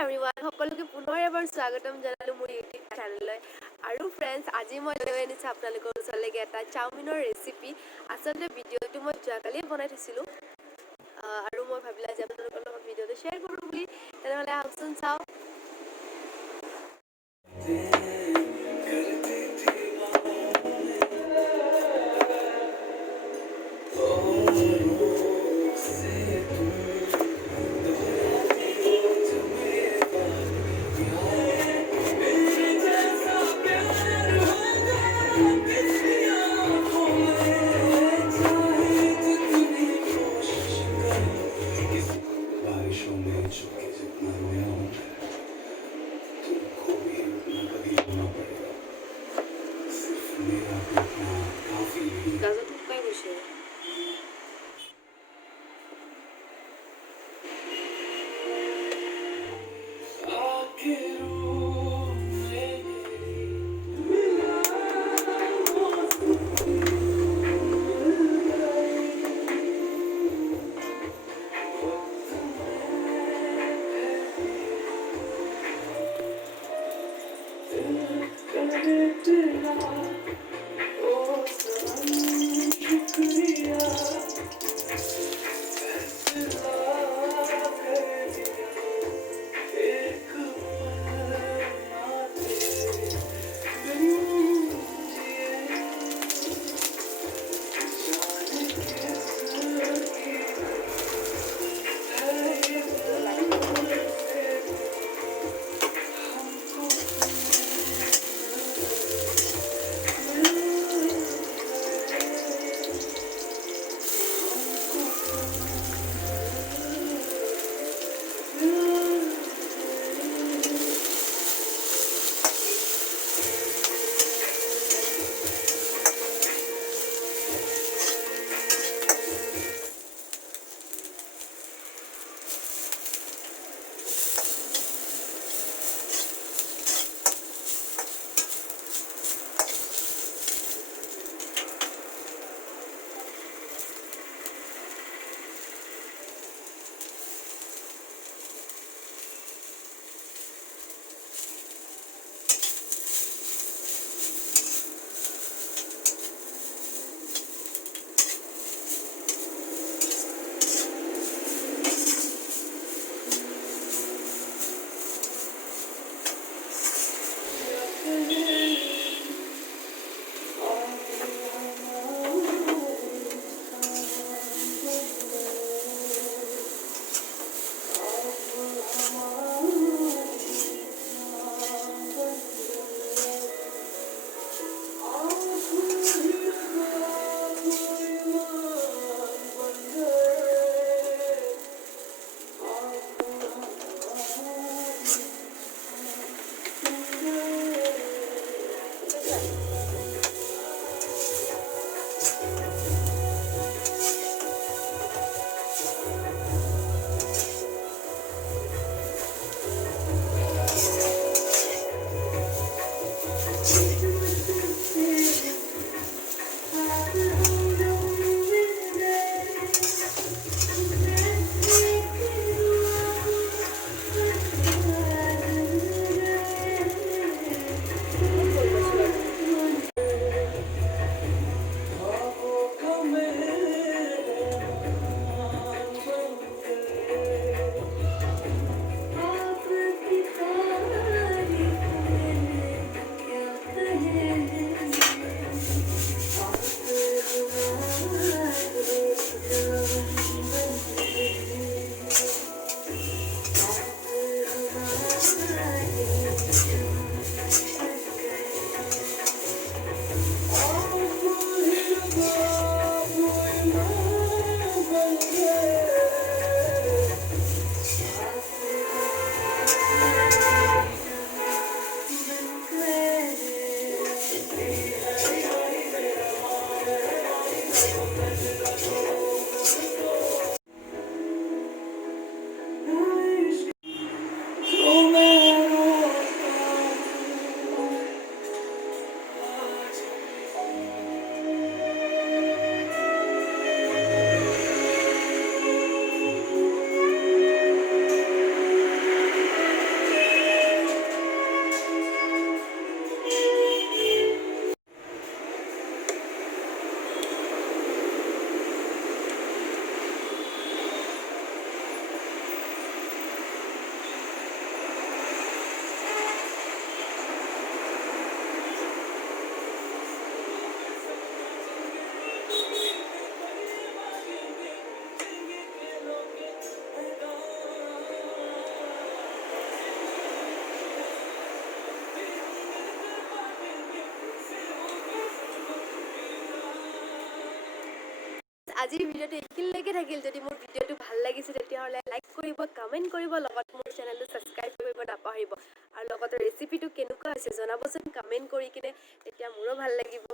এভৰিৱান সকলোকে পুনৰ এবাৰ স্বাগতম জনালোঁ মোৰ ইউটিউব চেনেললৈ। আৰু ফ্ৰেণ্ডছ, আজি মই লৈ আনিছোঁ আপোনালোকৰ ওচৰলৈকে এটা চাওমিনৰ ৰেচিপি। আচলতে ভিডিঅ'টো মই যোৱাকালিয়ে বনাই থৈছিলোঁ আৰু মই ভাবিলোঁ আজি আপোনালোকৰ লগত ভিডিঅ'টো শ্বেয়াৰ কৰোঁ বুলি। তেনেহ'লে আহকচোন চাওঁ। গাজৰটো শুকাই গৈছে। আজিৰ ভিডিঅ'টো এইখিনিলৈকে থাকিল। যদি মোৰ ভিডিঅ'টো ভাল লাগিছে তেতিয়াহ'লে লাইক কৰিব, কমেণ্ট কৰিব, লগত মোৰ চেনেলটো ছাবস্ক্ৰাইব কৰিব নাপাহৰিব। আৰু লগতে ৰেচিপিটো কেনেকুৱা হৈছে জনাবচোন কমেণ্ট কৰি কিনে, তেতিয়া মোৰো ভাল লাগিব।